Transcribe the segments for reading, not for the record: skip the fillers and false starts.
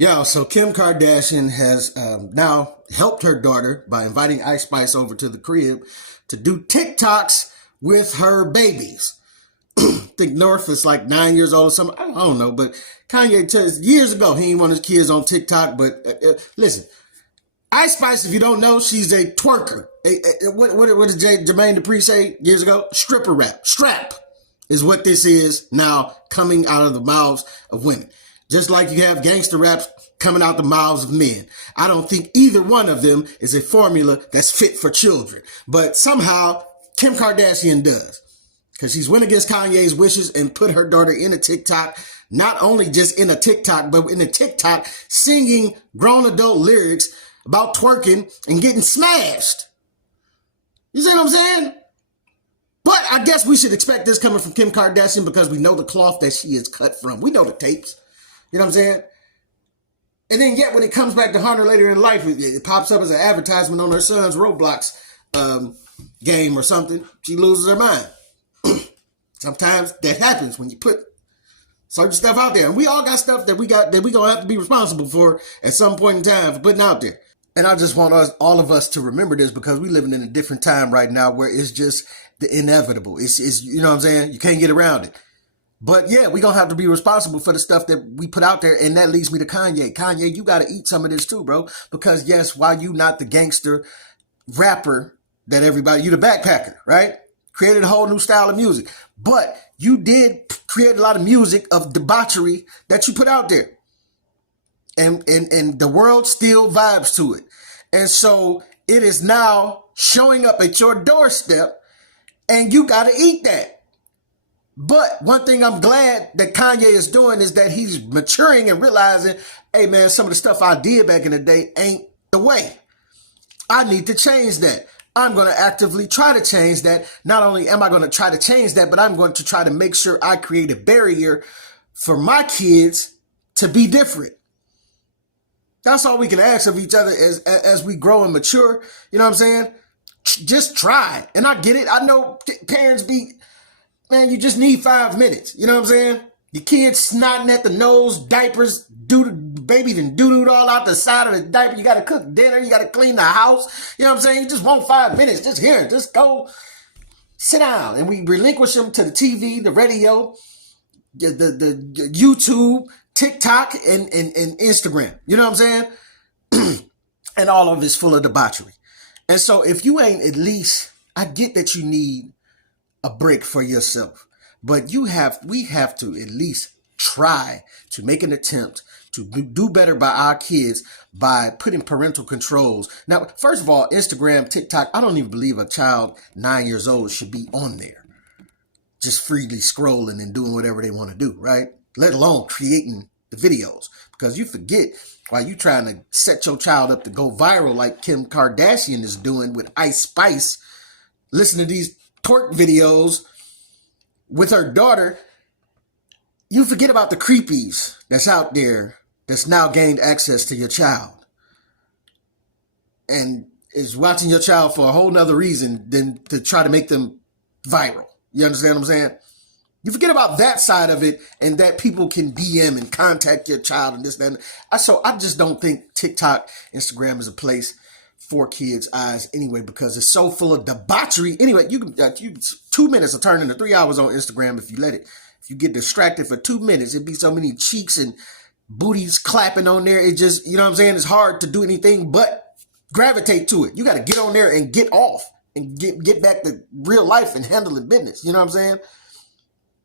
Yeah, so Kim Kardashian has now helped her daughter by inviting Ice Spice over to the crib to do TikToks with her babies. I think North is like 9 years old or something. I don't know, but Kanye tells years ago he didn't want his kids on TikTok. But listen, Ice Spice, if you don't know, she's a twerker. What did Jermaine Dupri say years ago? Stripper rap. Strap is what this is now coming out of the mouths of women. Just like you have gangster raps coming out the mouths of men. I don't think either one of them is a formula that's fit for children. But somehow Kim Kardashian does. Because she's went against Kanye's wishes and put her daughter in a TikTok. Not only just in a TikTok, but in a TikTok singing grown adult lyrics about twerking and getting smashed. You see what I'm saying? But I guess we should expect this coming from Kim Kardashian because we know the cloth that she is cut from. We know the tapes. You know what I'm saying? And then yet when it comes back to haunt her later in life, it pops up as an advertisement on her son's Roblox game or something. She loses her mind. Sometimes that happens when you put certain stuff out there. And we all got stuff that we going to have to be responsible for at some point in time for putting out there. And I just want all of us to remember this because we're living in a different time right now where it's just the inevitable. It's you know what I'm saying? You can't get around it. But yeah, we're going to have to be responsible for the stuff that we put out there. And that leads me to Kanye. Kanye, you got to eat some of this too, bro. Because yes, while you not the gangster rapper that everybody, you the backpacker, right? Created a whole new style of music. But you did create a lot of music of debauchery that you put out there. And the world still vibes to it. And so it is now showing up at your doorstep and you got to eat that. But one thing I'm glad that Kanye is doing is that he's maturing and realizing, hey man, some of the stuff I did back in the day ain't the way. I need to change that. I'm going to actively try to change that. Not only am I going to try to change that, but I'm going to try to make sure I create a barrier for my kids to be different. That's all we can ask of each other as we grow and mature. You know what I'm saying? Just try. And I get it. I know parents be... Man, you just need 5 minutes. You know what I'm saying? Your kids snotting at the nose, diapers, baby done doo-dooed all out the side of the diaper. You got to cook dinner. You got to clean the house. You know what I'm saying? You just want 5 minutes. Just here. Just go sit down. And we relinquish them to the TV, the radio, the YouTube, TikTok, and Instagram. You know what I'm saying? And all of it's full of debauchery. And so if you ain't at least, I get that you need a break for yourself, but we have to at least try to make an attempt to do better by our kids by putting parental controls. Now, first of all, Instagram, TikTok, I don't even believe a child 9 years old should be on there just freely scrolling and doing whatever they want to do, right? Let alone creating the videos, because you forget while you trying to set your child up to go viral like Kim Kardashian is doing with Ice Spice, listen to these twerk videos with her daughter, you forget about the creepies that's out there that's now gained access to your child and is watching your child for a whole nother reason than to try to make them viral. You understand what I'm saying? You forget about that side of it and that people can DM and contact your child and this and that. So I just don't think TikTok, Instagram is a place for kids' eyes anyway, because it's so full of debauchery. Anyway, you 2 minutes will turn into 3 hours on Instagram if you let it. If you get distracted for 2 minutes, it'd be so many cheeks and booties clapping on there. It just, you know what I'm saying? It's hard to do anything but gravitate to it. You got to get on there and get off and get back to real life and handling business. You know what I'm saying?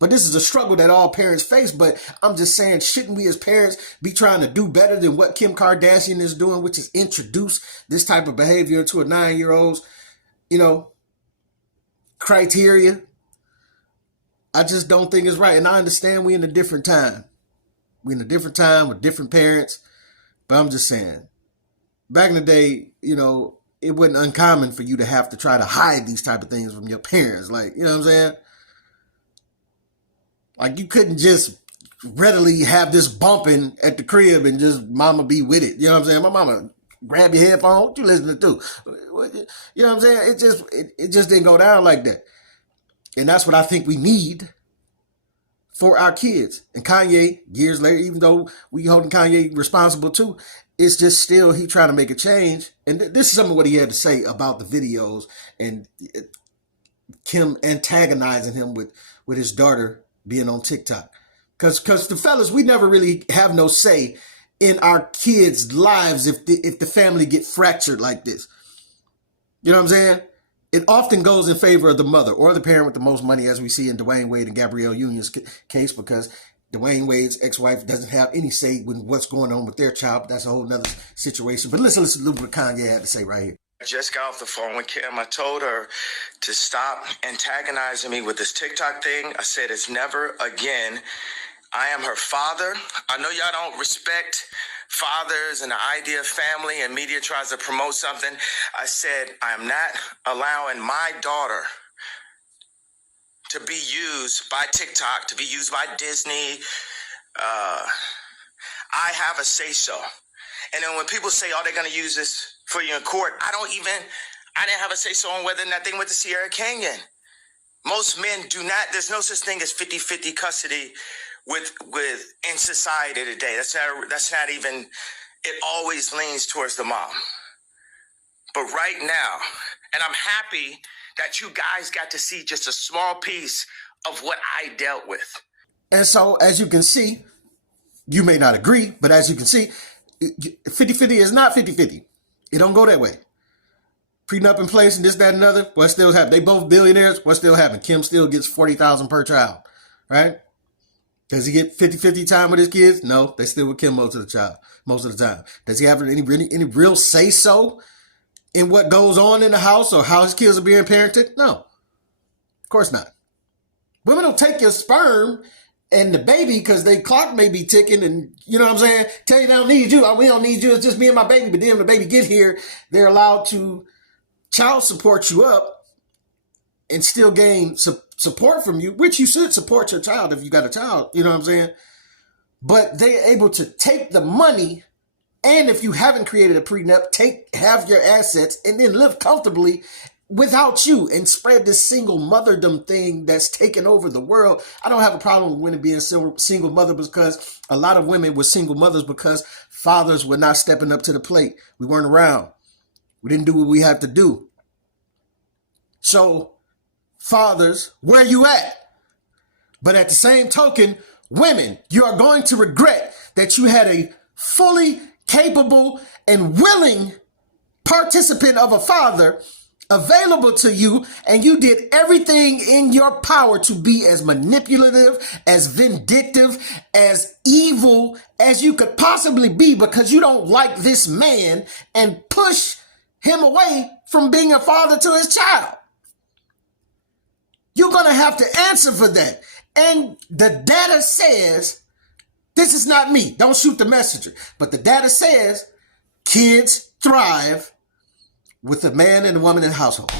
But this is a struggle that all parents face. But I'm just saying, shouldn't we as parents be trying to do better than what Kim Kardashian is doing, which is introduce this type of behavior to a 9-year-old's, criteria? I just don't think it's right. And I understand we in a different time. We in a different time with different parents. But I'm just saying, back in the day, it wasn't uncommon for you to have to try to hide these type of things from your parents. Like, you know what I'm saying? Like, you couldn't just readily have this bumping at the crib and just mama be with it. You know what I'm saying? My mama grab your headphone. What you listening to? You know what I'm saying? It just didn't go down like that. And that's what I think we need for our kids. And Kanye, years later, even though we holding Kanye responsible too, it's just still he trying to make a change. And this is some of what he had to say about the videos and Kim antagonizing him with his daughter being on TikTok. Because the fellas, we never really have no say in our kids' lives if the family get fractured like this. You know what I'm saying? It often goes in favor of the mother or the parent with the most money, as we see in Dwayne Wade and Gabrielle Union's case, because Dwayne Wade's ex-wife doesn't have any say in what's going on with their child. But that's a whole nother situation. But listen to what Kanye had to say right here. I just got off the phone with Kim. I told her to stop antagonizing me with this TikTok thing. I said it's never again. I am her father. I know y'all don't respect fathers and the idea of family, and media tries to promote something. I said I am not allowing my daughter to be used by TikTok, to be used by Disney. I have a say-so. And then when people say, oh, they're going to use this for you in court, I didn't have a say-so on whether or not they went to Sierra Canyon. Most men do not, there's no such thing as 50-50 custody with in society today. That's not even, it always leans towards the mom. But right now, and I'm happy that you guys got to see just a small piece of what I dealt with. And so, as you can see, you may not agree, but as you can see, 50-50 is not 50-50. It don't go that way. Prenup in place and this, that, and other, what still happen? They both billionaires, what still happen? Kim still gets $40,000 per child, right? Does he get 50-50 time with his kids? No, they still with Kim most of the time. Does he have any real say-so in what goes on in the house or how his kids are being parented? No, of course not. Women don't take your sperm and the baby because they clock may be ticking and, you know what I'm saying, tell you they don't need you. We don't need you. It's just me and my baby. But then when the baby get here, they're allowed to child support you up and still gain support from you, which you should support your child if you got a child, you know what I'm saying? But they're able to take the money, and if you haven't created a prenup, have your assets and then live comfortably without you and spread this single motherdom thing that's taken over the world. I don't have a problem with women being single mother because a lot of women were single mothers because fathers were not stepping up to the plate. We weren't around. We didn't do what we had to do. So, fathers, where you at? But at the same token, women, you are going to regret that you had a fully capable and willing participant of a father available to you, and you did everything in your power to be as manipulative, as vindictive, as evil as you could possibly be because you don't like this man and push him away from being a father to his child. You're going to have to answer for that. And the data says, this is not me. Don't shoot the messenger. But the data says kids thrive with a man and a woman in the household.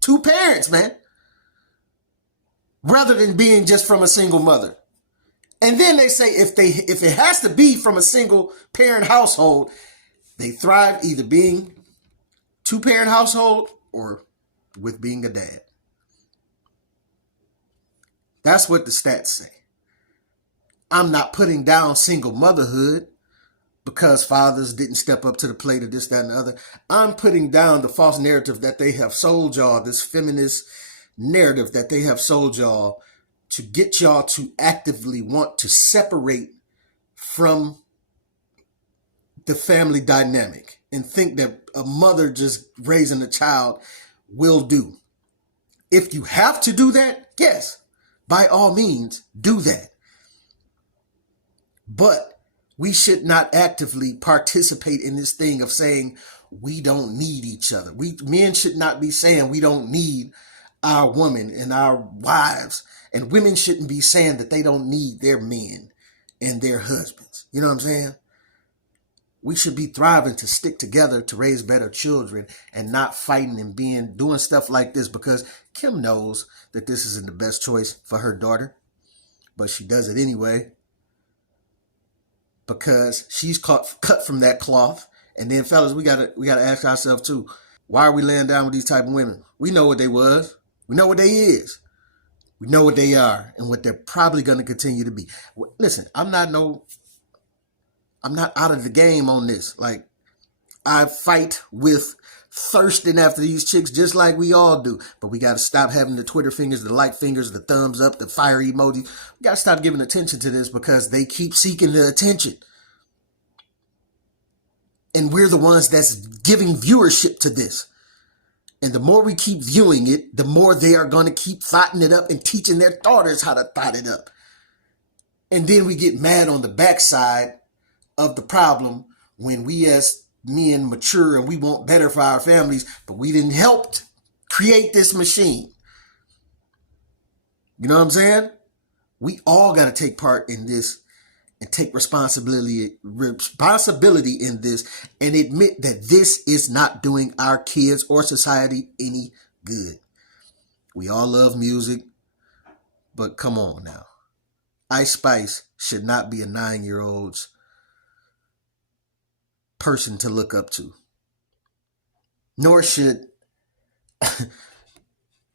Two parents, man. Rather than being just from a single mother. And then they say if it has to be from a single parent household, they thrive either being two-parent household or with being a dad. That's what the stats say. I'm not putting down single motherhood because fathers didn't step up to the plate of this, that, and the other. I'm putting down the false narrative that they have sold y'all, this feminist narrative that they have sold y'all to get y'all to actively want to separate from the family dynamic and think that a mother just raising a child will do. If you have to do that, yes. By all means, do that. But we should not actively participate in this thing of saying we don't need each other. Men should not be saying we don't need our women and our wives. And women shouldn't be saying that they don't need their men and their husbands. You know what I'm saying? We should be thriving to stick together to raise better children and not fighting and doing stuff like this because Kim knows that this isn't the best choice for her daughter, but she does it anyway because she's cut from that cloth. And then, fellas, we gotta ask ourselves too, why are we laying down with these type of women? We know what they was. We know what they is. We know what they are and what they're probably going to continue to be. Listen, I'm not out of the game on this. Like, I fight with thirsting after these chicks just like we all do. But we got to stop having the Twitter fingers, the like fingers, the thumbs up, the fire emoji. We got to stop giving attention to this because they keep seeking the attention. And we're the ones that's giving viewership to this. And the more we keep viewing it, the more they are going to keep thotting it up and teaching their daughters how to thot it up. And then we get mad on the backside of the problem when we as men mature and we want better for our families, but we didn't help create this machine. You know what I'm saying? We all got to take part in this and take responsibility in this and admit that this is not doing our kids or society any good. We all love music, but come on now. Ice Spice should not be a 9-year-old's person to look up to. Nor should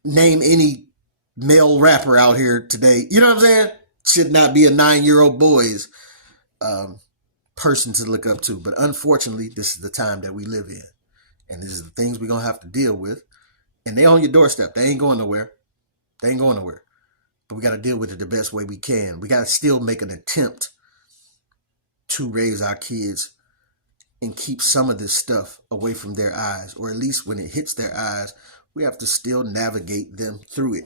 name any male rapper out here today. You know what I'm saying? Should not be a 9-year-old boy's person to look up to. But unfortunately, this is the time that we live in. And this is the things we're going to have to deal with. And they on your doorstep. They ain't going nowhere. But we got to deal with it the best way we can. We got to still make an attempt to raise our kids and keep some of this stuff away from their eyes. Or at least when it hits their eyes, we have to still navigate them through it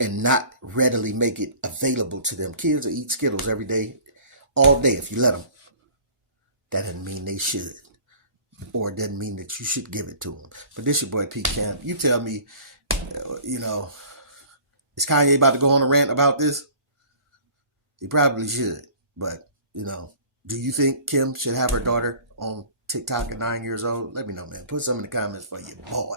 and not readily make it available to them. Kids will eat Skittles every day, all day if you let them. That doesn't mean they should. Or it doesn't mean that you should give it to them. But this your boy Pete Camp. You tell me, is Kanye about to go on a rant about this? He probably should. But, do you think Kim should have her daughter on TikTok at 9 years old? Let me know, man. Put some in the comments for your boy.